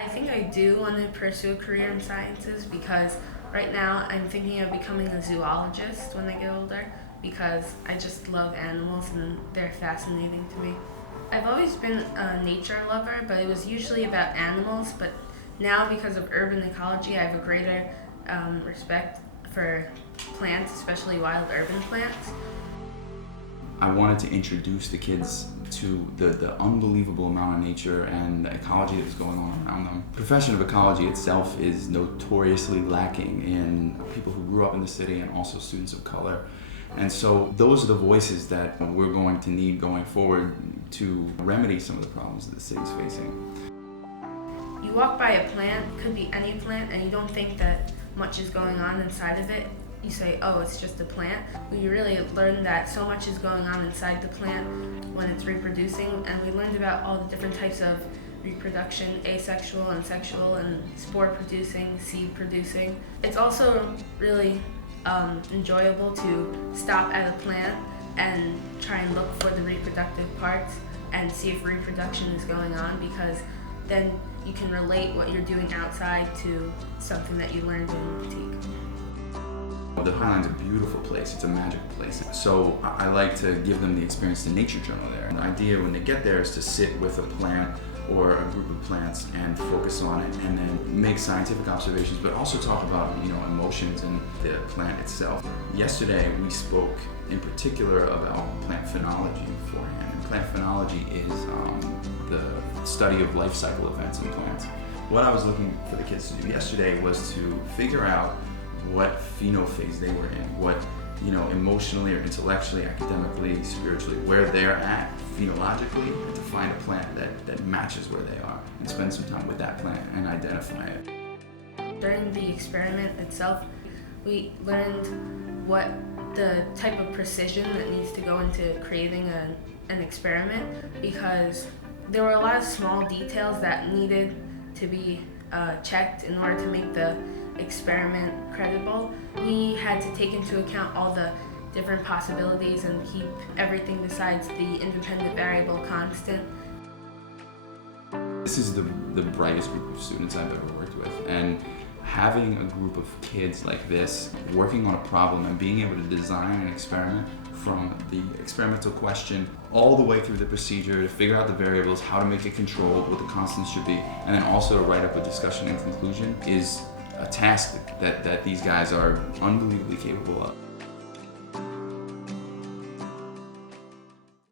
I think I do want to pursue a career in sciences because right now I'm thinking of becoming a zoologist when I get older because I just love animals and they're fascinating to me. I've always been a nature lover, but it was usually about animals, but now because of urban ecology, I have a greater respect for plants, especially wild urban plants. I wanted to introduce the kids to the unbelievable amount of nature and the ecology that's going on around them. The profession of ecology itself is notoriously lacking in people who grew up in the city and also students of color. And so those are the voices that we're going to need going forward to remedy some of the problems that the city's facing. You walk by a plant, could be any plant, and you don't think that much is going on inside of it. You say, oh, it's just a plant. We really learned that so much is going on inside the plant when it's reproducing, and we learned about all the different types of reproduction, asexual and sexual, and spore producing, seed producing. It's also really enjoyable to stop at a plant and try and look for the reproductive parts and see if reproduction is going on, because then you can relate what you're doing outside to something that you learned in TEAK. The Highline's a beautiful place, it's a magical place. So I like to give them the experience, the nature journal there. And the idea when they get there is to sit with a plant or a group of plants and focus on it and then make scientific observations, but also talk about emotions and the plant itself. Yesterday we spoke in particular about plant phenology beforehand. And plant phenology is the study of life cycle events in plants. What I was looking for the kids to do yesterday was to figure out what phenophase they were in, what emotionally or intellectually, academically, spiritually, where they're at phenologically, and to find a plant that matches where they are and spend some time with that plant and identify it. During the experiment itself, we learned what the type of precision that needs to go into creating an experiment, because there were a lot of small details that needed to be checked in order to make the experiment credible. We had to take into account all the different possibilities and keep everything besides the independent variable constant. This is the brightest group of students I've ever worked with, and having a group of kids like this working on a problem and being able to design an experiment from the experimental question all the way through the procedure to figure out the variables, how to make it controlled, what the constants should be, and then also to write up a discussion and conclusion is a task that these guys are unbelievably capable of.